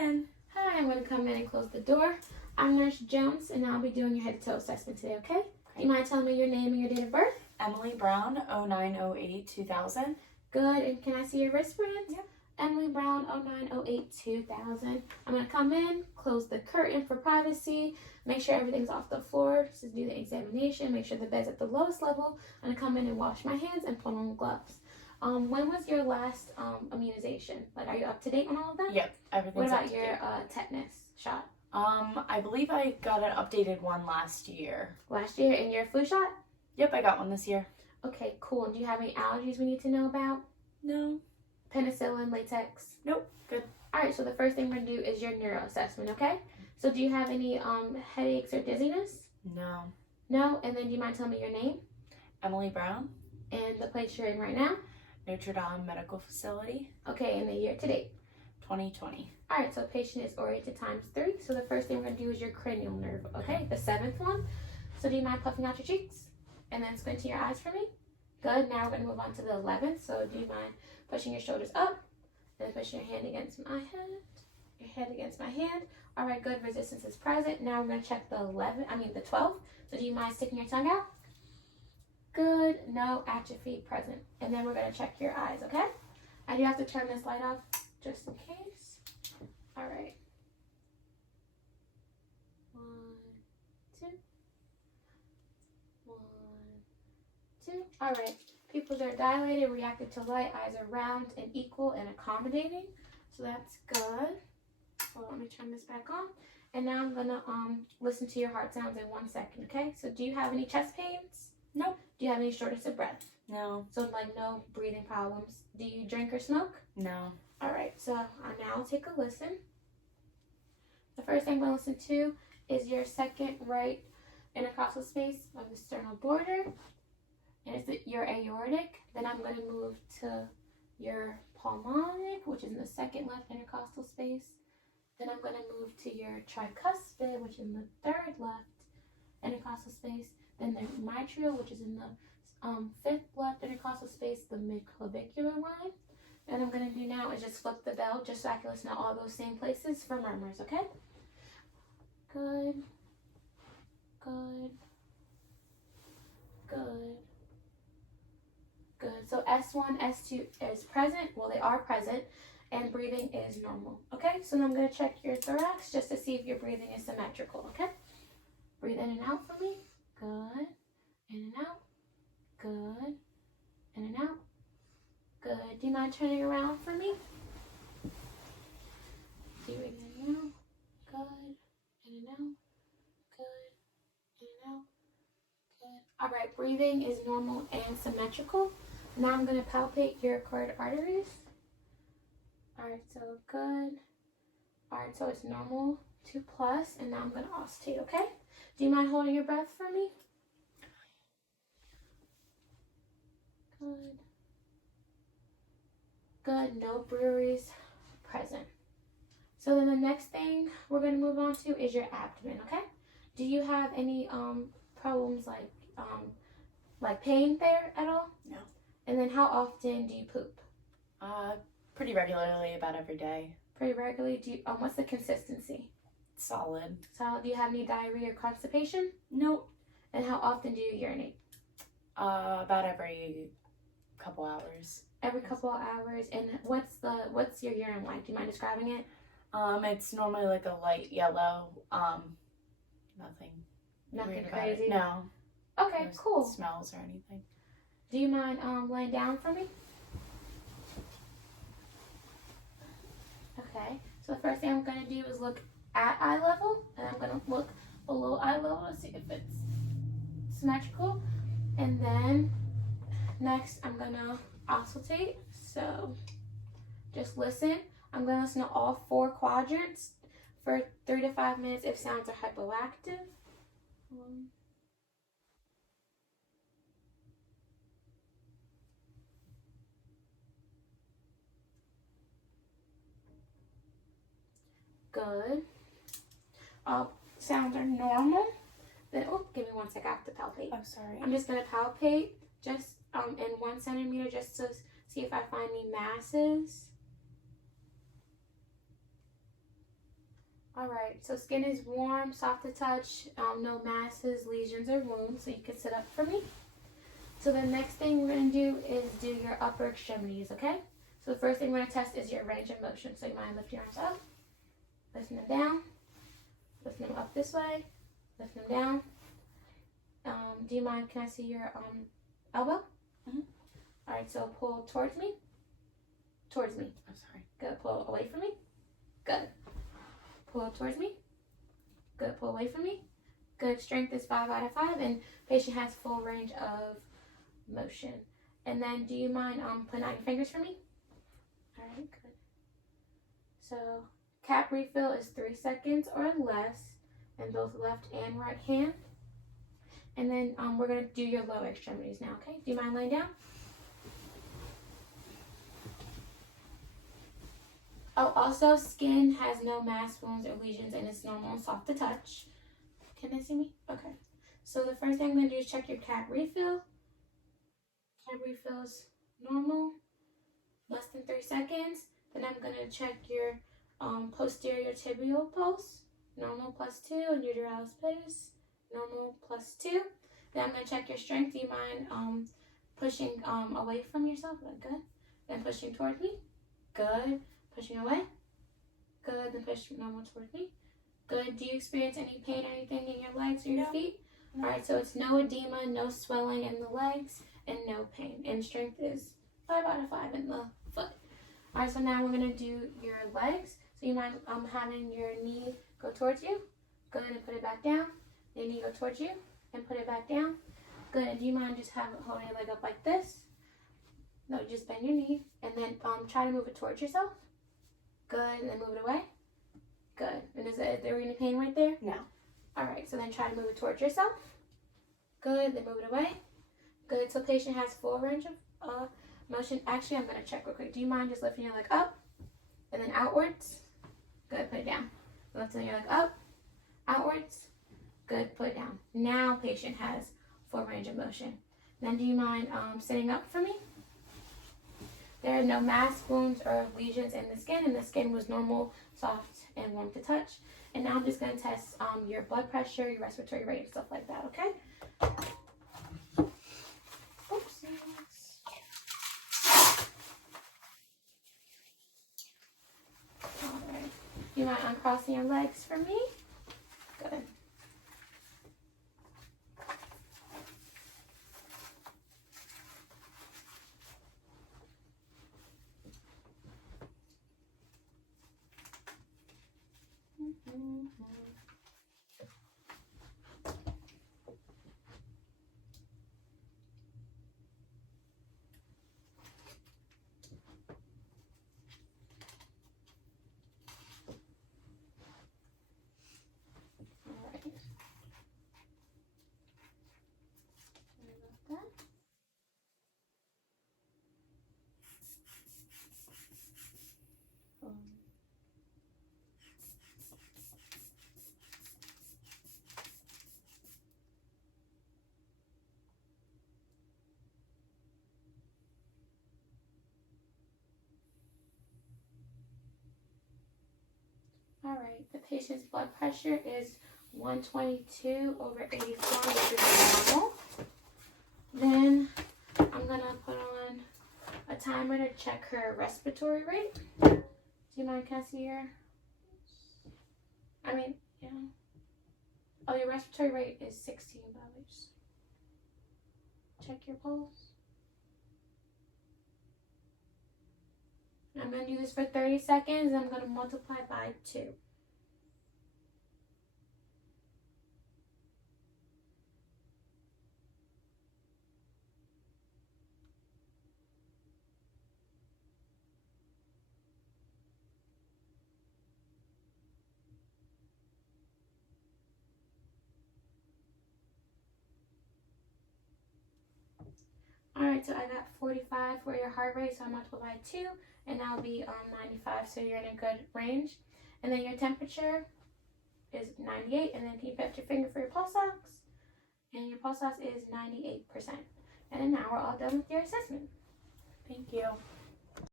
in. Hi, I'm going to come in and close the door. I'm Nurse Jones, and I'll be doing your head-to-toe assessment today, okay? Do you mind telling me your name and your date of birth? Emily Brown, 0908-2000. Good, and can I see your wristbands? Yep. Emily Brown, 0908-2000. I'm going to come in, close the curtain for privacy, make sure everything's off the floor, just do the examination, make sure the bed's at the lowest level. I'm going to come in and wash my hands and put on gloves. When was your last immunization? Like, are you up to date on all of that? Yep, everything's What up about to your date. tetanus shot? I believe I got an updated one last year. Last year, and your flu shot? Yep, I got one this year. Okay, cool. And do you have any allergies we need to know about? No. Penicillin, latex? Nope, good. All right, so the first thing we're going to do is your neuro assessment, okay? So do you have any headaches or dizziness? No. No? And then do you mind telling me your name Emily Brown, and the place you're in right now? Notre Dame Medical Facility, Okay, and the year to date. 2020. All right, so patient is oriented ×3. So the first thing we're going to do is your cranial nerve, okay? The 7th one. So do you mind puffing out your cheeks? And then squinting your eyes for me? Good. Now we're going to move on to the 11th. So do you mind pushing your shoulders up and pushing your hand against my head? Your head against my hand. All right, good. Resistance is present. Now we're going to check the 12th. So do you mind sticking your tongue out? Good. No atrophy present. And then we're going to check your eyes, okay? I do have to turn this light off just in case. All right. 1, 2. 1, 2. All right. Pupils are dilated, reactive to light. Eyes are round and equal and accommodating. So that's good. Hold on, let me turn this back on. And now I'm gonna listen to your heart sounds in 1 second. Okay. So do you have any chest pains? Nope. Do you have any shortness of breath? No. So like no breathing problems. Do you drink or smoke? No. All right. So now I'll take a listen. The first thing I'm gonna listen to is your second right intercostal space of the sternal border. And it's your aortic. Then I'm going to move to your pulmonic, which is in the second left intercostal space. Then I'm going to move to your tricuspid, which is in the third left intercostal space. Then the mitral, which is in the fifth left intercostal space, the midclavicular line. And I'm going to do now is just flip the bell just so I can listen to all those same places for murmurs, okay? Good. Good. Good. Good. So S1, S2 is present. Well, they are present. And breathing is normal. Okay? So now I'm going to check your thorax just to see if your breathing is symmetrical. Okay? Breathe in and out for me. Good. In and out. Good. In and out. Good. Do you mind turning around for me? Breathe in and out. Good. In and out. Good. In and out. Good. All right. Breathing is normal and symmetrical. Now I'm going to palpate your carotid arteries. All right, so good. All right, so it's normal 2+, and now I'm going to auscultate, okay? Do you mind holding your breath for me? Good. Good, no breweries present. So then the next thing we're going to move on to is your abdomen, okay? Do you have any problems like pain there at all? No. And then how often do you poop? Pretty regularly, about every day. Pretty regularly. Do you, what's the consistency? Solid. So do you have any diarrhea or constipation? Nope. And how often do you urinate? About every couple hours. Every couple of hours. And what's your urine like? Do you mind describing it? It's normally like a light yellow. Nothing Nothing weird about crazy? it. No. Okay, No cool. smells or anything. Do you mind laying down for me? Okay. So the first thing I'm going to do is look at eye level. And I'm going to look below eye level to see if it's symmetrical. And then next I'm going to auscultate. So just listen. I'm going to listen to all 4 quadrants for 3 to 5 minutes if sounds are hypoactive. Good. Sounds are normal. Then, give me 1 sec. I have to palpate. Oh, sorry. I'm just going to palpate just in 1 centimeter just to see if I find any masses. Alright, so skin is warm, soft to touch, no masses, lesions, or wounds, so you can sit up for me. So the next thing we're going to do is do your upper extremities, okay? So the first thing we're going to test is your range of motion. So you mind lifting your arms up, lifting them down, lifting them up this way, lifting them down. Do you mind, can I see your elbow? Mm-hmm. Alright, so pull towards me. Towards me. I'm sorry. Good. Pull away from me. Good. Pull towards me. Good. Pull away from me. Good. Strength is 5 out of 5, and patient has full range of motion. And then, do you mind putting out your fingers for me? All right. Good. So, cap refill is 3 seconds or less in both left and right hand. And then we're gonna do your lower extremities now. Okay. Do you mind laying down? Oh, also, skin has no mass, wounds, or lesions, and it's normal and soft to touch. Can they see me? Okay. So the first thing I'm going to do is check your cap refill. Cap refill's normal, less than 3 seconds. Then I'm going to check your posterior tibial pulse, normal +2, and uderalis pace, normal +2. Then I'm going to check your strength. Do you mind pushing away from yourself? Good. Then pushing towards me. Good. Pushing away. Good. Then push normal towards me. Good. Do you experience any pain or anything in your legs or your feet? No. Alright, so it's no edema, no swelling in the legs, and no pain. And strength is 5 out of 5 in the foot. Alright, so now we're going to do your legs. So you mind having your knee go towards you. Go ahead and put it back down. Your knee go towards you and put it back down. Good. And do you mind just holding your leg up like this? No, just bend your knee. And then try to move it towards yourself. Good. And then move it away. Good. And is there any pain right there? No. Alright, so then try to move it towards yourself. Good. Then move it away. Good. So patient has full range of motion. Actually, I'm going to check real quick. Do you mind just lifting your leg up and then outwards? Good. Put it down. Lifting your leg up, outwards. Good. Put it down. Now patient has full range of motion. Then do you mind sitting up for me? There are no mass, wounds, or lesions in the skin, and the skin was normal, soft, and warm to touch. And now I'm just going to test your blood pressure, your respiratory rate, and stuff like that, okay? Oopsies. Alright. You mind uncrossing your legs for me? Good. Alright, the patient's blood pressure is 122/84, which is normal. Then I'm going to put on a timer to check her respiratory rate. Do you mind, can I see your... yeah. Oh, your respiratory rate is 16, by the way. Just check your pulse. I'm going to do this for 30 seconds. I'm going to multiply by 2. Alright, so I got 45 for your heart rate, so I multiply by 2, and that'll be 95, so you're in a good range. And then your temperature is 98, and then can you put your finger for your pulse ox? And your pulse ox is 98%. And then now we're all done with your assessment. Thank you.